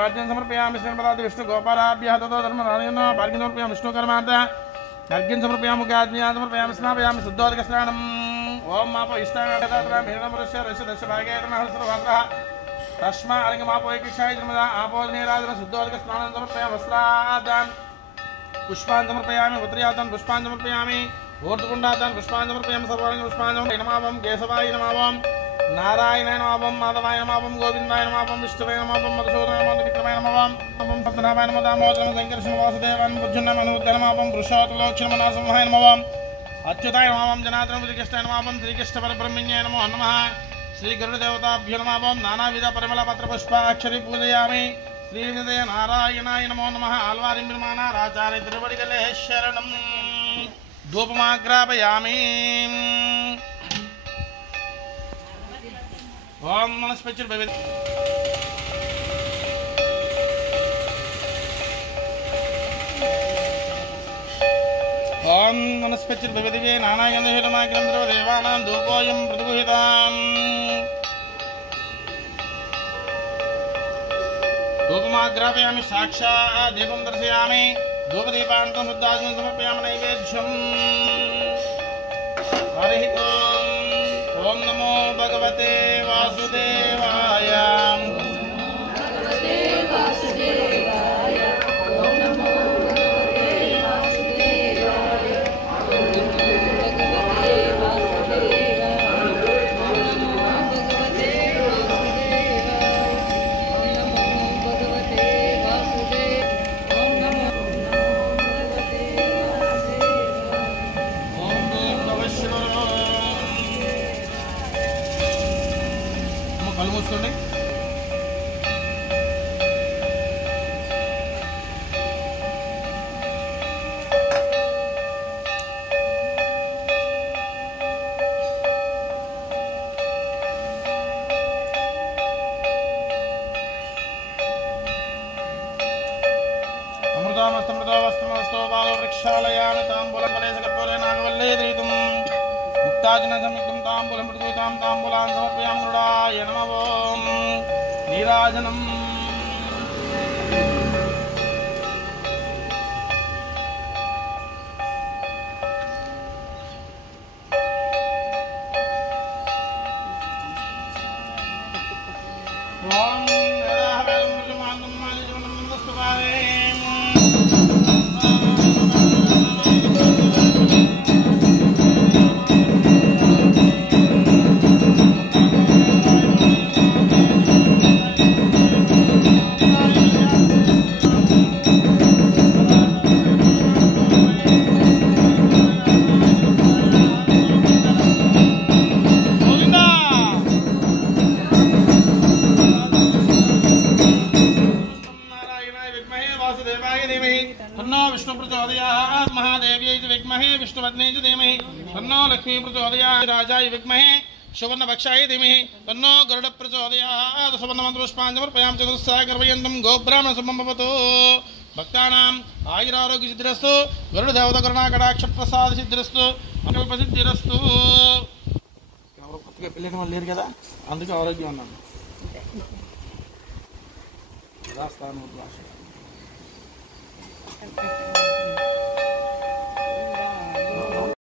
राज्यं समर्पयामि श्रीमदादि विष्णु गोपालाभ्यः ततो धर्मराणेन भाग्यं समर्पयामि विष्णुकर्मार्थः भाग्यं समर्पयामि गाज्ञां समर्पयामि स्नापयामि शुद्धोदकस्नानम् ओम मापो इष्टानाथात्रां हिरण्यपुरुषस्य रसदस्य भागेतनः सर्वभागः तस्मा अलिंगमापो एकिक्षाय धर्मदा आपोदनीराजन शुद्धोदकस्नानं समर्पयामि वस्त्रादान् पुष्पान् समर्पयामि उत्तरीयादान् पुष्पान् समर्पयामि ऊर्ध्वपुण्डादान् पुष्पान् समर्पयामि सर्वाणि पुष्पान् नमामं केशवाय नमामं नारायणाय नमामं माधवाय नमामं गोविन्दाय नमामं विष्णुवे नमामं मधुसूदनाय नमामं विक्रमाय नमामं नमः पद्मनाभाय नमः दामोदराय संकर्षण वासुदेवाय पुज्जनाय मनुद्याय नमामं पुरुषोत्तलोक्षणमनासंहाय नमामं अच्युताय नमामं जनार्दन श्रीकृष्णाय नमामं श्रीकृष्ण परब्रह्मण्याय नमो नमः श्री गुरुदेवताभ्यो नमामं नानाविध परिमलपत्रपुष्पाक्षरी पूजयामि श्रीविजय नारायणाय नमो नमः आल्वारिं ब्रह्मणाचार्य तिरुवडिगले शरणं धूपमाग्रापयामि ओम मनस्पचिर भवे ओम मनस्पचिर भवेदिवे नानागन्धेरमाग्रन्थो देवानां धूपोऽयं प्रतिगृहीताम् धूपमाग्रापयामि साक्षात् दीपं दर्शयामि धूपदीपान्तं बुद्धाजनं समर्पयामि नैवेद्यम् हरिः ओम नमो भगवते वासुदेवाय ओम नमो भगवते वासुदेवाय अमृतमस्तमृतवस्तमस्तो बालवृक्षालयामि ताम्बूलफले सकर्पूरे नागवल्ले द्रीतुं मुक्ताजनसंयुक्तं ताम्बूलं मृदुतां ताम्बूलान् समर्पयामि मृडाय नमः ओं नीराजनम् तन्नो लक्ष्मी प्रचोदयात् राजाय विद्महे सुवर्णभक्षाय धीमहि तन्नो गरुड प्रचोदयात् सुवर्णमन्त्रपुष्पान् समर्पयामि चतुस्सागरपर्यन्तं गोब्राह्मण शुभं भवतु भक्तानाम् आयुरारोग्य सिद्धिरस्तु गरुडदेवता करुणाकटाक्ष प्रसाद सिद्धिरस्तु संकल्प सिद्धिरस्तु ఎవరో కొత్తగా పెళ్ళైన వాళ్ళు లేరు కదా అందుకే ఆరోగ్యం అన్నాను రాస్తాను